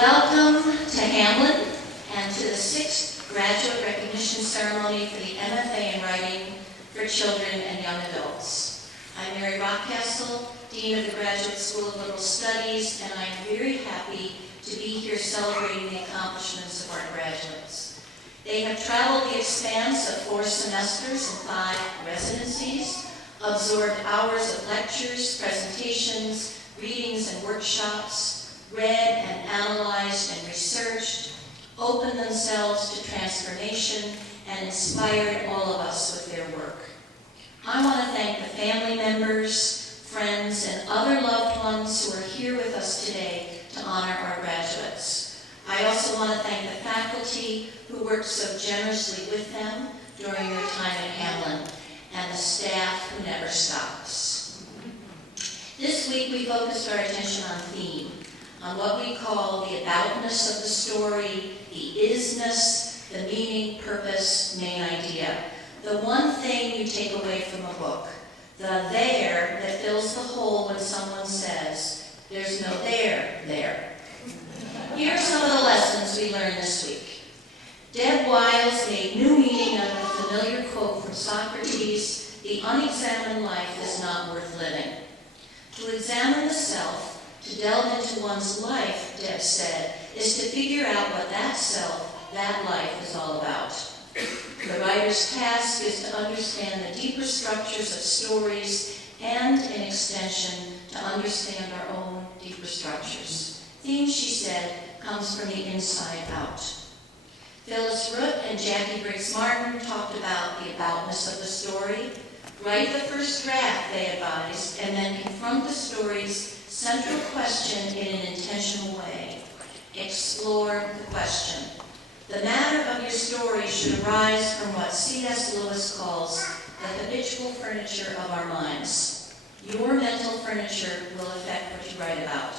Welcome to Hamline and to the 6th Graduate Recognition Ceremony for the MFA in Writing for Children and Young Adults. I'm Mary Rockcastle, Dean of the Graduate School of Liberal Studies, and I'm very happy to be here celebrating the accomplishments of our graduates. They have traveled the expanse of 4 semesters and 5 residencies, absorbed hours of lectures, presentations, readings and workshops, read and analyzed and researched, opened themselves to transformation, and inspired all of us with their work. I want to thank the family members, friends, and other loved ones who are here with us today to honor our graduates. I also want to thank the faculty who worked so generously with them during their time at Hamline, and the staff who never stops. This week we focused our attention on theme, on what we call the aboutness of the story, the isness, the meaning, purpose, main idea. The one thing you take away from a book, the there that fills the hole when someone says, "There's no there there." Here are some of the lessons we learned this week. Deb Wiles made new meaning of the familiar quote from Socrates, "The unexamined life is not worth living." To examine the self, to delve into one's life, Deb said, is to figure out what that self, that life is all about. The writer's task is to understand the deeper structures of stories and, in extension, to understand our own deeper structures. Theme, she said, comes from the inside out. Phyllis Root and Jackie Briggs Martin talked about the aboutness of the story. Write the first draft, they advised, and then confront the story's central question in an intentional way. Explore the question. The matter of your story should arise from what C.S. Lewis calls the habitual furniture of our minds. Your mental furniture will affect what you write about.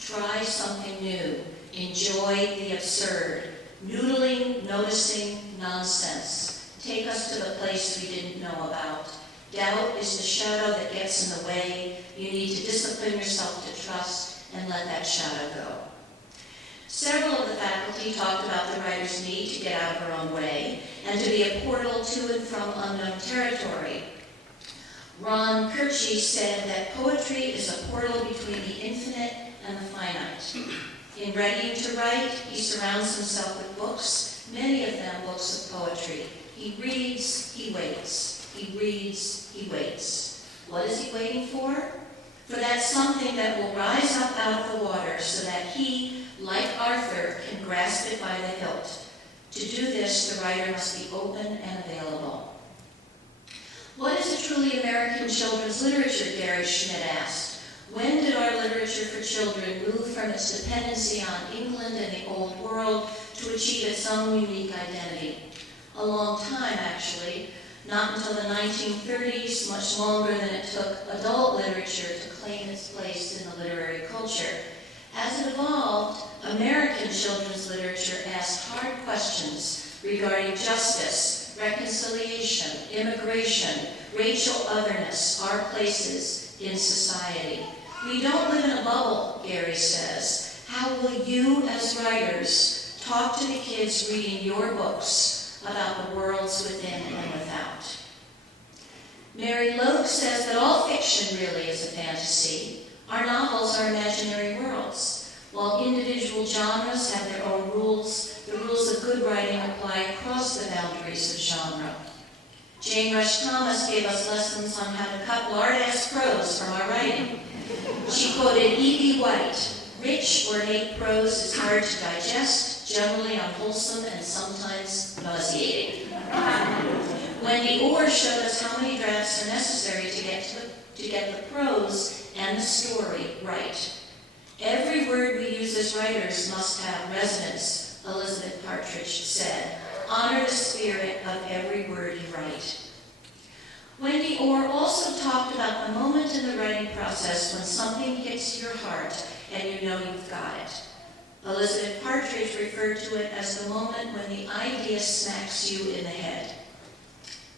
Try something new. Enjoy the absurd. Noodling, noticing, nonsense. Take us to the place we didn't know about. Doubt is the shadow that gets in the way. You need to discipline yourself to trust and let that shadow go. Several of the faculty talked about the writer's need to get out of her own way and to be a portal to and from unknown territory. Ron Kirchie said that poetry is a portal between the infinite and the finite. In readying to write, he surrounds himself with books, many of them books of poetry. He reads, he waits. He reads, he waits. What is he waiting for? For that something that will rise up out of the water so that he, like Arthur, can grasp it by the hilt. To do this, the writer must be open and available. What is a truly American children's literature, Gary Schmidt asked. When did our literature for children move from its dependency on England and the Old World to achieve its own unique identity? A long time, actually. Not until the 1930s, much longer than it took adult literature to claim its place in the literary culture. As it evolved, American children's literature asked hard questions regarding justice, reconciliation, immigration, racial otherness, our places in society. We don't live in a bubble, Gary says. How will you, as writers, talk to the kids reading your books about the worlds within and without? Mary Logue says that all fiction really is a fantasy. Our novels are imaginary worlds. While individual genres have their own rules, the rules of good writing apply across the boundaries of genre. Jane Rush Thomas gave us lessons on how to cut lard-ass prose from our writing. She quoted E.B. White, "Rich, ornate prose is hard to digest, generally unwholesome and sometimes nauseating." Wendy Orr showed us how many drafts are necessary to get the prose and the story right. Every word we use as writers must have resonance, Elizabeth Partridge said. Honor the spirit of every word you write. Wendy Orr also talked about the moment in the writing process when something hits your heart and you know you've got it. Elizabeth Partridge referred to it as the moment when the idea smacks you in the head.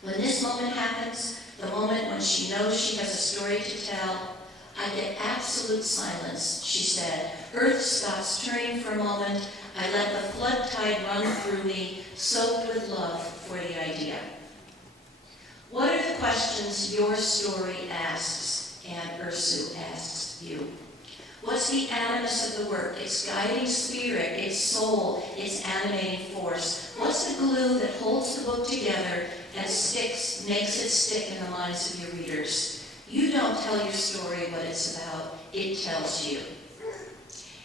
When this moment happens, the moment when she knows she has a story to tell, I get absolute silence, she said. Earth stops turning for a moment. I let the flood tide run through me, soaked with love for the idea. What are the questions your story asks and Ursu asks you? What's the animus of the work, its guiding spirit, its soul, its animating force? What's the glue that holds the book together and makes it stick in the minds of your readers? You don't tell your story what it's about, it tells you.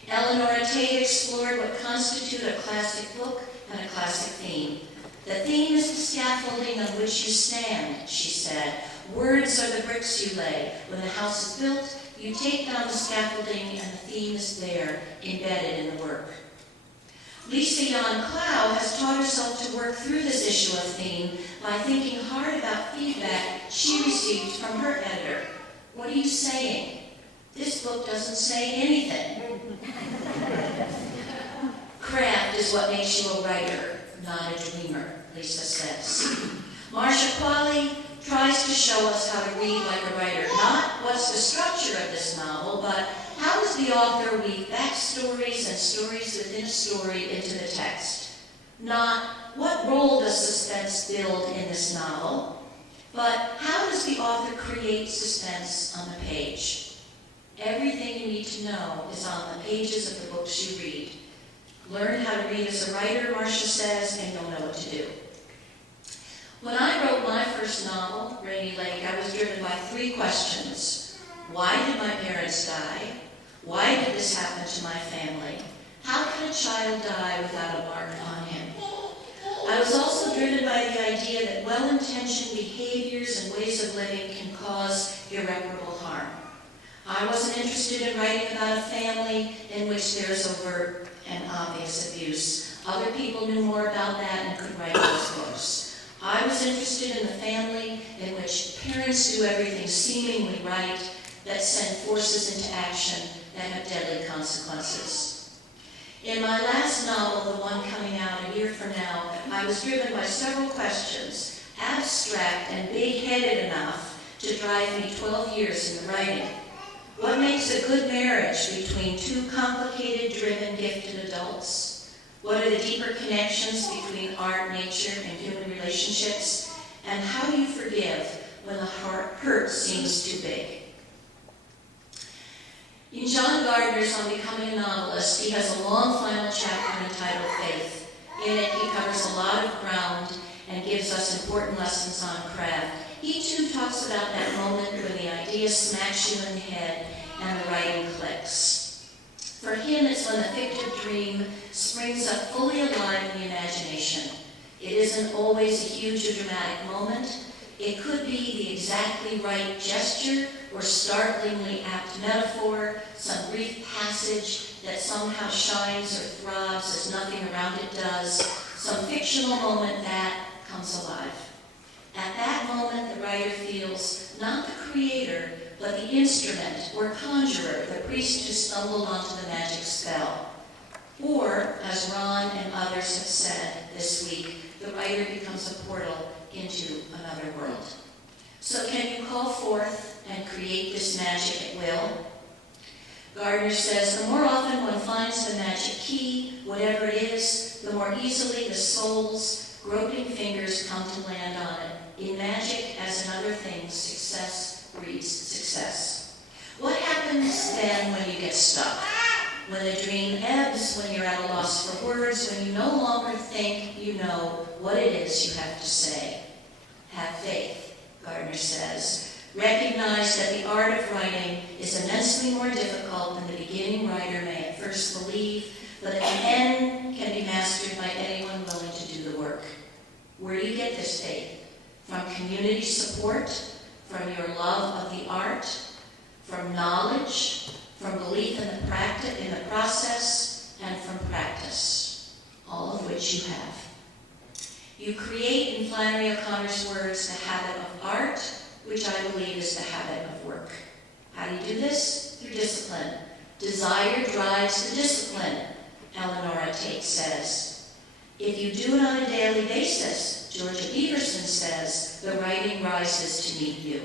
Eleanor Tate explored what constitute a classic book and a classic theme. The theme is the scaffolding on which you stand, she said. Words are the bricks you lay. When the house is built, you take down the scaffolding and the theme is there, embedded in the work. Lisa Yon Clow has taught herself to work through this issue of theme by thinking hard about feedback she received from her editor. What are you saying? This book doesn't say anything. Craft is what makes you a writer, not a dreamer, Lisa says. Marcia Qualley tries to show us how to read like a writer. Not what's the structure of this novel, but how does the author weave backstories and stories within a story into the text? Not what role does suspense build in this novel, but how does the author create suspense on the page? Everything you need to know is on the pages of the books you read. Learn how to read as a writer, Marcia says, and you'll know what to do. When I wrote my first novel, Rainy Lake, I was driven by 3 questions. Why did my parents die? Why did this happen to my family? How can a child die without a mark on him? I was also driven by the idea that well-intentioned behaviors and ways of living can cause irreparable harm. I wasn't interested in writing about a family in which there is overt and obvious abuse. Other people knew more about that and could write those books. I was interested in the family in which parents do everything seemingly right that send forces into action that have deadly consequences. In my last novel, the one coming out a year from now, I was driven by several questions, abstract and big-headed enough to drive me 12 years in the writing. What makes a good marriage between 2 complicated, driven, gifted adults? What are the deeper connections between art, nature, and human relationships? And how do you forgive when the hurt seems too big? In John Gardner's On Becoming a Novelist, he has a long final chapter entitled Faith. In it, he covers a lot of ground and gives us important lessons on craft. He too talks about that moment when the idea smacks you in the head and the writing clicks. For him, it's when the fictive dream springs up fully alive in the imagination. It isn't always a huge or dramatic moment. It could be the exactly right gesture or startlingly apt metaphor, some brief passage that somehow shines or throbs as nothing around it does, some fictional moment that comes alive. At that moment, the writer feels not the creator, but the instrument or conjurer, the priest who stumbled onto the magic spell. Or, as Ron and others have said this week, the writer becomes a portal into another world. So can you call forth and create this magic at will? Gardner says, the more often one finds the magic key, whatever it is, the more easily the soul's groping fingers come to land on it. In magic, as in other things, success breeds success. What happens then when you get stuck? When the dream ebbs, when you're at a loss for words, when you no longer think you know what it is you have to say? Have faith, Gardner says. Recognize that the art of writing is immensely more difficult than the beginning writer may at first believe, but at the end can be mastered by anyone willing to do the work. Where do you get this faith? From community support, from your love of the art, from knowledge, from belief in the process, and from practice, all of which you have. You create, in Flannery O'Connor's words, the habit of art, which I believe is the habit of work. How do you do this? Through discipline. Desire drives the discipline, Eleanor Tate says. If you do it on a daily basis, Georgia Everson says, the writing rises to meet you.